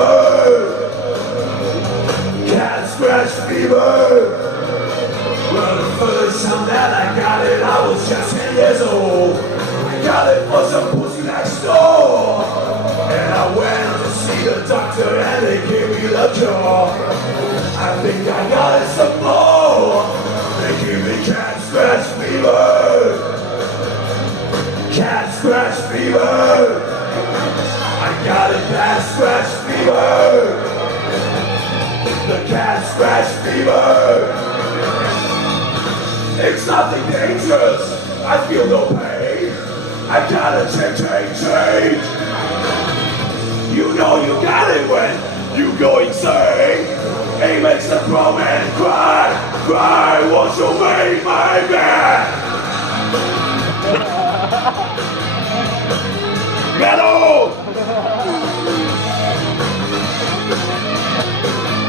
fever. Cat scratch fever. Well, the first time that I got it, I was just 10 years old. I got it for some pussy next door. And I went to see the doctor and they gave me the cure. I think I got it some more. They gave me cat scratch fever. Cat scratch fever. I got it, cat scratch fever. The cat scratch fever. It's nothing dangerous. I feel no pain. I gotta change. You know you got it when you go insane. It makes the pro man cry. Won't you make my bed? Metal!